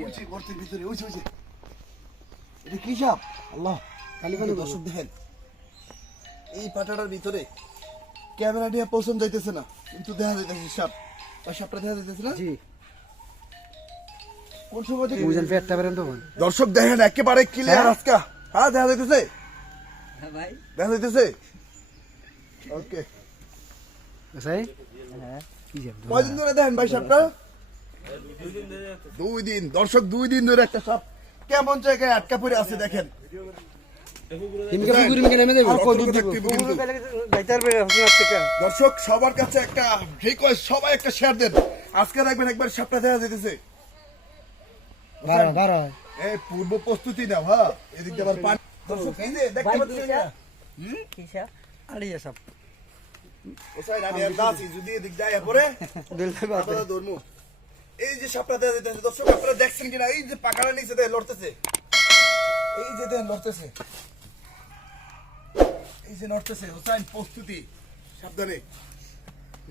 ওই গর্তের ভিতরে ওই যে এটা কি সাপ? আল্লাহ খালি পানি দর্শক দেখেন। এই পাটাটার ভিতরে ক্যামেরা নিয়ে পৌঁছন যাইতেছে না কিন্তু দেখা যাইতেছে সাপ। ওই সাপটা দেখা যাইতেছে না? জি। কোন সময় থেকে বুঝেন পেটটা বেরেন তখন দর্শক দেখেন একেবারে ক্লিয়ার হ্যাঁ? আজকা। হ্যাঁ দেখা যাইতেছে? ভাই। দেখা যাইতেছে? ওকে সাই কি যাব কয়দিন ধরে দেখেন ভাই সাপটা? দুই দিন দর্শক দুই দিন ধরে একটা সাপ কেমন জায়গায় আটকা পড়ে আছে দেখেন। দর্শক সবার কাছে একটা রিকোয়েস্ট সবাই একটা শেয়ার দেন। আজকে রাখবেন একবার সাপটা দেখা যেতেছে এই পূর্ব প্রস্তুতি নাও হ্যাঁ। এদিক দিয়ে আবার পানি। দর্শক এই যে দেখতে পাচ্ছেন আড়িয়া সব ওসাই আমি আর দাসি যদি এদিক যায় পরে আপনারা ধর্ম। এই যে সাপটা যেতেছে দর্শক আপনারা দেখছেন কিনা? এই যে পাকাটা নিচে দেয় লড়তেছে। এই যে দেন লড়তেছে। এই যে লড়তেছে হোসাইন প্রস্তুতি। সাবধানে।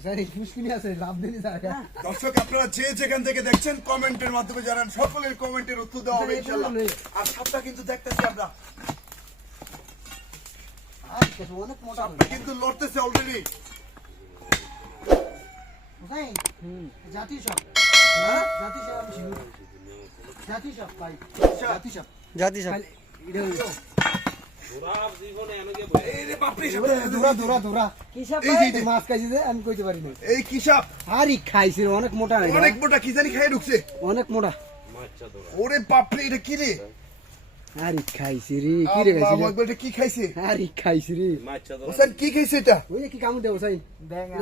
সারি মুশকিল আছে লাভ দিলি জায়গা দর্শক আপনারা যে যেখান থেকে দেখছেন কমেন্টের মাধ্যমে জানান। সকলের কমেন্টের উত্তর দেওয়া হবে ইনশাআল্লাহ। আর সাপটা কিন্তু দেখতেছি আমরা। সাপটা কিন্তু লড়তেছে অলরেডি সব। জাতি সাপ অনেক মোটা অনেক মোটা কি জানি খাই ঢুকছে। অনেক মোটা। ওরে বাপরে এটা কি রে? আরে খাইছে রে কি রে খাইছে আকবার, এটা কি খাইছে? আরে খাইছে রে। হোসেন কি খাইছে এটা? ওই কি কামু দেবো সাইন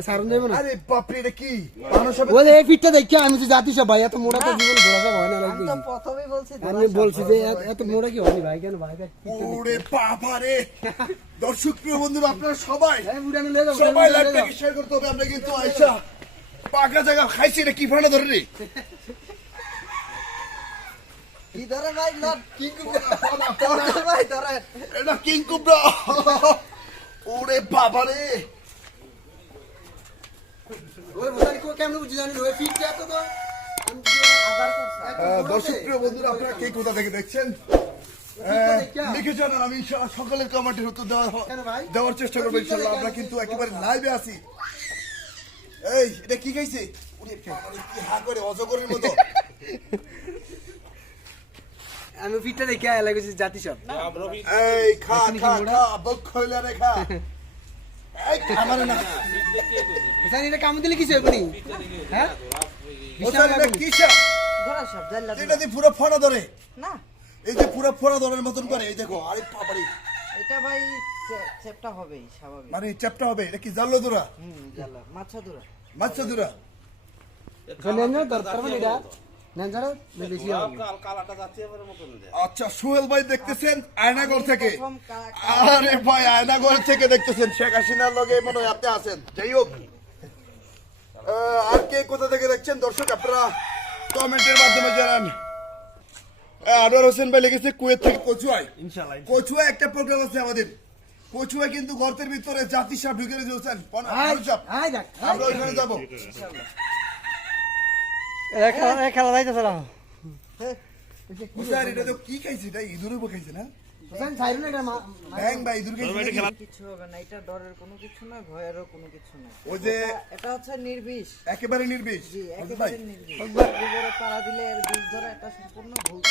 সারন দেবো না? আরে বাপরে এটা কি? মানুষ হবে বলে এই পিঠটা দেখি আমি তো জাতি সব ভাই এত মোটা তো জীবন ঘোরা যাব হয় না আমি তো লাগবে প্রথমেই বলছি আমি বলছি যে এত- মোটা কি হয়নি ভাই? কেন ভাই। ওরে বাবারে। দর্শক প্রিয় বন্ধুরা আপনারা সবাই যাও সবাই লাইভটাকে শেয়ার করতে হবে। আমরা কিন্তু আয়সা পাকা জায়গা খাইছি এটা কি ফানা ধরে রে? কি ভাই লট কিং? কুবরা ভাই ধরে এটা কিং কুবরা ওরে ওই কো কেমনে বুঝি জানি ওই তো দর্শক প্রিয় বন্ধুরা আপনারা কে কোথা থেকে দেখছেন? আহ, লিখে জানান আমি সকলের কমেন্টের উত্তর দেওয়া ভাই? দেওয়ার চেষ্টা করব আমরা কিন্তু একেবারে লাইভে আছি। এই এটা কি খাইছে? হা করে অজগরের মতো। আমি পিঠটা দেখে আয়া লাগছে জাতি সব। এই খা খা খা বক খইলা রে খা এই আমার না জানি এটা কামু দিলে কিছু হবে নি হ্যাঁ? ওটা এটা কি? ধরা সব জাল্লা এটা দিয়ে পুরো ফোড়া ধরে। না। এই যে পুরো ফোড়া ধরার মতন করে এই দেখো আরে বাবারে। এটা ভাই চে- চেপটা হবেই স্বাভাবিক। মানে চ্যাপটা হবে এটা কি জানলো দূরা হুম জাল্লা মাছা ধরা। মাছ দূরা নেন না দরকার মানে এটা হবে। আচ্ছা সোহেল ভাই দেখতেছেন আয়নাগর থেকে? আরে ভাই আয়নাগর থেকে দেখতেছেন। শেখ হাসিনার লগে মনে হয় আপনি আছেন। যাই হোক। আর কে কোথা থেকে দেখছেন? দর্শক আপনারা কমেন্টের মাধ্যমে জানান। আনোয়ার হোসেন ভাই লিখেছে কুয়েত থেকে কচুয়ায়। কচুয়া একটা প্রোগ্রাম আছে আমাদের। কচুয়া কিন্তু গর্তের ভিতরে জাতি সাপ ঢুকে রয়েছে আমরা ওইখানে যাব। খেলা যাইতেছে না। এটা তো কি খাইছে? এটা ইঁদুরের উপর খাইছে না? জান ছাইরুন এটা মা ব্যাং বা ইঁদুর খাইছে নাকি? কিছু হবে না এটা ডরের কোনো কিছু না ভয়েরও কোনো কিছু না। ওই যে এটা- এটা হচ্ছে নির্বিষ। একেবারে নির্বিষ? জি বুঝলি ভাই। একেবারে নির্বিষ গোবরে পাড়া দিলে এর এটা সম্পূর্ণ ভুল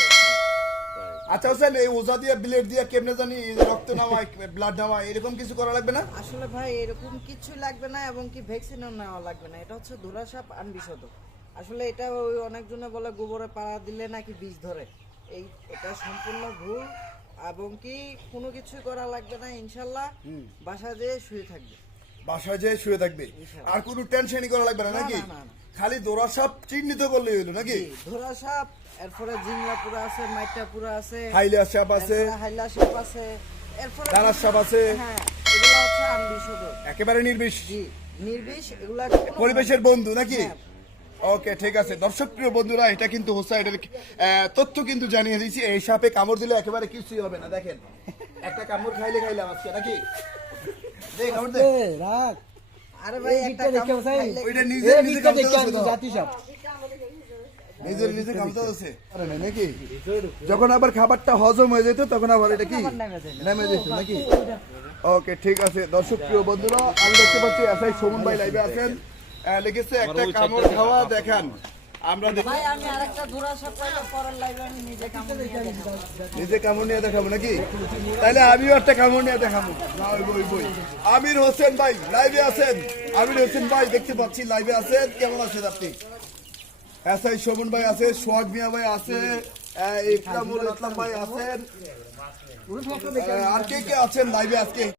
আচ্ছা হোসেন এই ওজা দিয়ে ব্লেড দিয়ে কেমনে জানি রক্ত নামায় ব্লাড নামায় এরকম কিছু করা লাগবে না? আসলে ভাই এরকম কিছু লাগবে না এবং কি ভ্যাকসিনও নেওয়া লাগবে না। এটা হচ্ছে ধুলা সাপ আনবিষদ আসলে এটা ওই অনেকজনে বলে গোবরে পাড়া দিলে নাকি বীজ ধরে। এই এটা সম্পূর্ণ ভুল এবং কি কোনো কিছু করা লাগবে না ইনশাল্লাহ বাসা যেয়ে শুয়ে থাকবে। বাসায় যেয়ে শুয়ে থাকবে? আর কোনো টেনশনই করা লাগবে না নাকি। খালি দোরা সাপ চিহ্নিত করলে হইল নাকি? ধরা সাপ এরপরে জিংলা পুরা আছে মাইটা পুরা আছে হাইলা সাপ আছে। হাইলা সাপ আছে এরপরে দানার সাপ আছে। হ্যাঁ এগুলো হচ্ছে আনবিষদ একেবারে নির্বিষ। জি নির্বিষ এগুলা পরিবেশের বন্ধু নাকি? হ্যাঁ। ওকে ঠিক আছে। দর্শক প্রিয় বন্ধুরা এটা কিন্তু হোসাইডের তথ্য কিন্তু জানিয়ে দিয়েছি। এই সাপে কামড় দিলে একেবারে কিছুই হবে না দেখেন। একটা কামড় খাইলে খাইলাম আজকে নাকি? কামড় দে। রাখ আরে ভাই একটা কামড় খাইলে- ওইটা নিজে নিজে কামড় দেখে দিতেছে তো। জাতি সব নিজের নিজে কামতে হচ্ছে। আরে নাকি? যখন আবার খাবারটা হজম হয়ে যেত তখন আবার এটা কি? নেমে যেত। নাকি? ওকে ঠিক আছে। দর্শক প্রিয় বন্ধুরা আমি দেখতে পাচ্ছি এসআই সুমন ভাই লাইভে আছেন। লিখেছে একটা কামড় খাওয়া দেখান। আমরা নিজে কামড় নিয়ে দেখাবো। নাকি? তাহলে আমিও একটা কামড় নিয়ে দেখাবো। না, ওই বই বই। আমির হোসেন ভাই লাইভে আছেন। আমির হোসেন ভাই দেখতে পাচ্ছি লাইভে আছেন। কেমন আছেন আপনি? এস আই শোভন ভাই আছে সোহাগ মিয়া ভাই আছে ইকরামুল ইসলাম ভাই আছেন। আর কে কে আছেন লাইভে আজকে?